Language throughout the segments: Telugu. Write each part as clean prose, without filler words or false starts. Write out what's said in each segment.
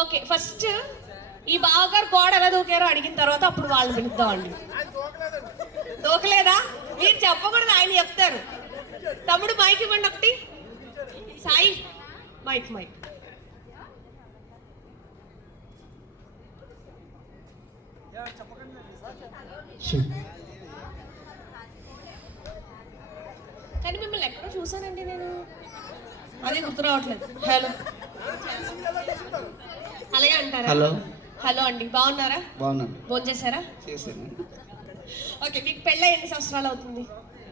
ఓకే, ఫస్ట్ ఈ బావగారు గోడ ఎలా దూకారో అడిగిన తర్వాత అప్పుడు వాళ్ళు పిలుద్దామండి. దూకలేదా? మీరు చెప్పకూడదు, ఆయన చెప్తారు. తమ్ముడు మైక్ ఇవ్వండి ఒకటి. Sai mic mic. కానీ మిమ్మల్ని ఎక్కడో చూసానండి నేను, అదే గుర్తు రావట్లేదు. హలో అలాగే అంటారా? హలో హలో అండి, బాగున్నారా? బాగున్నాను. ఫోన్ చేశారా? చేశాను. ఓకే, మీకు పెళ్ళి ఎన్ని సంవత్సరాలు అవుతుంది?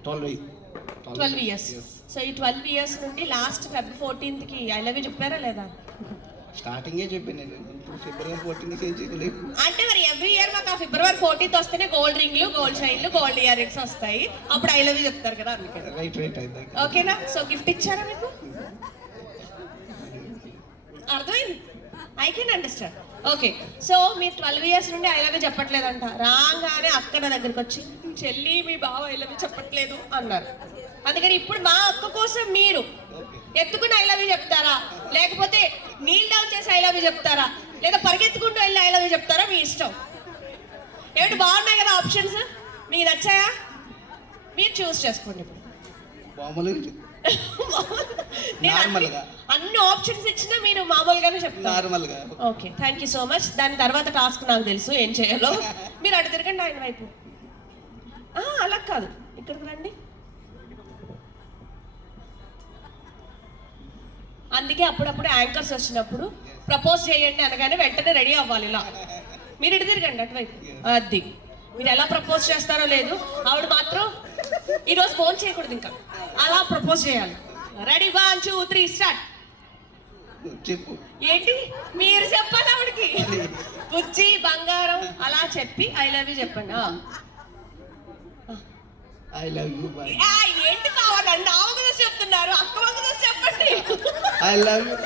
12 ఇయర్స్. సో ఈ 12 ఇయర్స్ నుండి last Feb 14th I love you చెప్పారా లేదా? స్టార్టింగే చెప్పాను నేను. ఫిబ్రవరి 14 చేయలేదు. అంటే మరి ఎవ్రీ ఇయర్ మాకు ఆ February 14th వస్తేనే గోల్డ్ రింగ్లు, గోల్డ్ చైన్లు, గోల్డ్ ఇయర్ రింగ్స్ వస్తాయి. అప్పుడు ఐ లవ్ యూ చెప్తారు కదా, అందుకే. రైట్ అయితే ఓకేనా? సో గిఫ్ట్ ఇచ్చారా మీకు? అర్థమైంది? I can understand. Okay, so మీరు 12 ఇయర్స్ నుండి ఐ లవ్ యూ చెప్పట్లేదంట. రాగానే అక్కడ దగ్గరికి వచ్చి చెల్లి మీ బావ ఐ లవ్ యూ చెప్పట్లేదు అన్నారు. అందుకని ఇప్పుడు మా అక్క కోసం మీరు ఎత్తుకుని ఐ లవ్ యూ చెప్తారా, లేకపోతే నీల్ డౌన్ చేసి ఐ లవ్ యూ చెప్తారా, లేదా పరిగెత్తుకుంటూ వెళ్ళి ఐ లవ్ యూ చెప్తారా? మీ ఇష్టం. ఏమిటి, బాగున్నాయి కదా ఆప్షన్స్, మీకు నచ్చాయా? మీరు చూస్ చేసుకోండి. అన్ని ఆప్షన్స్ ఇచ్చినా మీరు మామూలుగానే చెప్తారు. Okay, thank you so much. దాని తర్వాత టాస్క్ నాకు తెలుసు ఏం చేయాలో. మీరు అటు తిరగండి ఆయన వైపు. అలా కాదు, ఇక్కడికి రండి. అందుకే అప్పుడప్పుడు యాంకర్స్ వచ్చినప్పుడు ప్రపోజ్ చేయండి అనగానే వెంటనే రెడీ అవ్వాలి. ఇలా మీరు ఇటు తిరగండి అటువైపు. అది మీరు ఎలా ప్రపోజ్ చేస్తారో లేదు, ఆవిడ మాత్రం ఈరోజు ఫోన్ చేయకూడదు, ఇంకా అలా ప్రపోజ్ చేయాలి. Ready, 1 2 3 start. చెప్పు. ఏంటి మీరు చెప్పాలి ఆవిడకి? బుజ్జి బంగారం అలా చెప్పి ఐ లవ్ యూ చెప్పండి. I love you. ఏంటి కావాలండి? ఆమె చూసి చెప్తున్నారు, అక్క వంక చూసి చెప్పండి. I love you.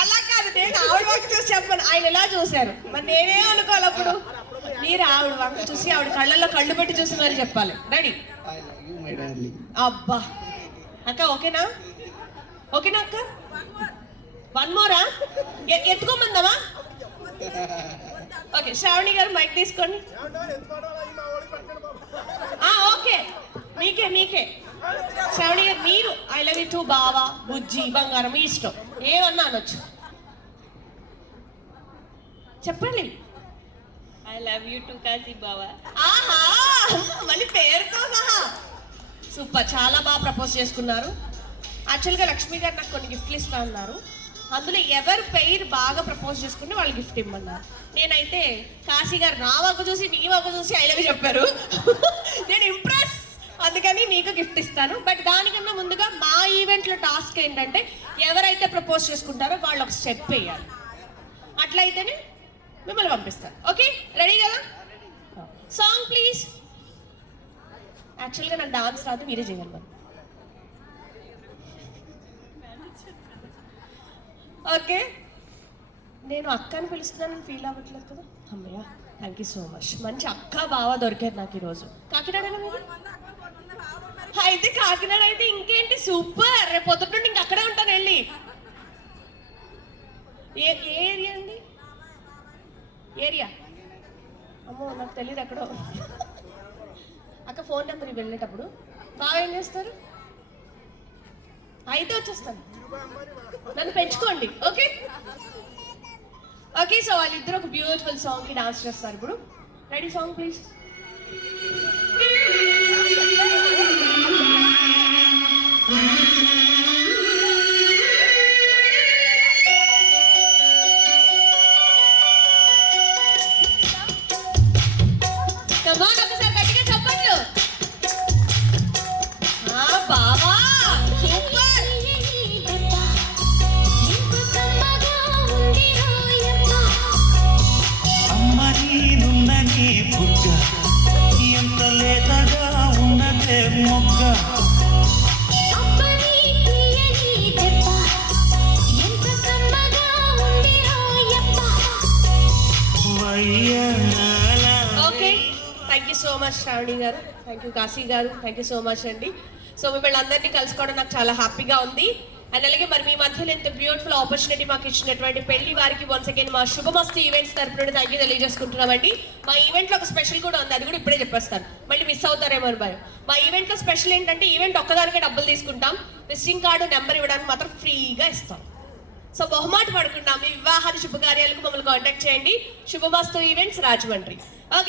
అలా కాదు, నేను ఆవిడ వంక చూసి చెప్పాను. ఆయన ఎలా చూశారు, మరి నేనే అనుకోవాలి. అప్పుడు మీరు ఆవిడ వంక చూసి ఆవిడ కళ్ళల్లో కళ్ళు పెట్టి చూసి మరి చెప్పాలి. రెడీ? అబ్బా అక్క, ఓకేనా? ఓకేనా అక్క? 1 మోరా? ఎత్తుకోమందామా? ఓకే, శ్రావణి గారు మైక్ తీసుకోండి. ఓకే, మీకే శ్రావణి గారు, మీరు ఐ లవ్ యూ టు బావా, బుజ్జి బంగారం, మీ ఇష్టం, ఏమన్నా అనొచ్చు. చెప్పండి. I love you to Kashi బావా. ఆహా, మళ్ళీ పేరుతో సహా. సూపర్, చాలా బాగా ప్రపోజ్ చేసుకున్నారు. యాక్చువల్గా లక్ష్మి గారు నాకు కొన్ని గిఫ్ట్లు ఇస్తా అన్నారు. అందులో ఎవరు పేరు బాగా ప్రపోజ్ చేసుకుంటే వాళ్ళు గిఫ్ట్ ఇమ్మన్నారు. నేనైతే కాశీ గారు నా వంక చూసి మీ వంక చూసి ఐ లవ్ యూ చెప్పారు. నేను ఇంప్రెస్, అందుకని మీకు గిఫ్ట్ ఇస్తాను. బట్ దానికన్నా ముందుగా మా ఈవెంట్లో టాస్క్ ఏంటంటే ఎవరైతే ప్రపోజ్ చేసుకుంటారో వాళ్ళు ఒక స్టెప్ వేయాలి. అట్లయితేనే మిమ్మల్ని పంపిస్తాను. ఓకే, రెడీ కదా? Song please. యాక్చువల్గా నాకు డాన్స్ రాదు, మీరే చేయాలి మరి. ఓకే, నేను అక్క అని పిలుస్తున్నానని ఫీల్ అవ్వట్లేదు కదా? అమ్మయ్య, థ్యాంక్ యూ సో మచ్. మంచి అక్క బావ దొరికారు నాకు ఈరోజు. కాకినాడనా మీరు? అయితే కాకినాడ అయితే ఇంకేంటి, సూపర్. రేపు పొద్దుట నుండి ఇంక అక్కడే ఉంటాను వెళ్ళి. ఏ ఏరియా అండి? ఏరియా? అమ్మో నాకు తెలియదు ఎక్కడో. అక్క ఫోన్ నెంబర్ వెళ్ళేటప్పుడు బాగా ఏం చేస్తారు? అయితే వచ్చేస్తాను, నన్ను పెంచుకోండి. ఓకే ఓకే, సో వాళ్ళిద్దరు ఒక బ్యూటిఫుల్ సాంగ్కి డాన్స్ చేస్తారు ఇప్పుడు. Ready, song please. కమాన్, ఒకసారి గట్టిగా చెప్పండి. బావా సూపర్. అమ్మ నీనున్న నీ బుగ్గ ఎంత సో మచ్ శ్రావణి గారు, థ్యాంక్ యూ కాశీ గారు, థ్యాంక్ యూ సో మచ్ అండి. సో మిమ్మల్ని అందరినీ కలుసుకోవడం నాకు చాలా హ్యాపీగా ఉంది. అండ్ అలాగే మరి మీ మధ్యలో ఇంత బ్యూటిఫుల్ ఆపర్చునిటీ మాకు ఇచ్చినటువంటి పెళ్లి వారికి వన్స్ అగైన్ మా శుభమస్తు ఈవెంట్స్ తరపు నుండి థ్యాంక్ యూ తెలియజేసుకుంటున్నామండి. మా ఈవెంట్లో ఒక స్పెషల్ కూడా ఉంది, అది కూడా ఇప్పుడే చెప్పేస్తాను, మళ్ళీ మిస్ అవుతారేమో అని భయం. మా ఈవెంట్లో స్పెషల్ ఏంటంటే ఈవెంట్ ఒక్కదానికే డబ్బులు తీసుకుంటాం, విజిటింగ్ కార్డు నెంబర్ ఇవ్వడానికి మాత్రం ఫ్రీగా ఇస్తాం. సో బహుమాట పడకుండా మీ వివాహాది శుభకార్యాలకు మమ్మల్ని కాంటాక్ట్ చేయండి. శుభమస్తు ఈవెంట్స్ రాజమండ్రి. ఓకే.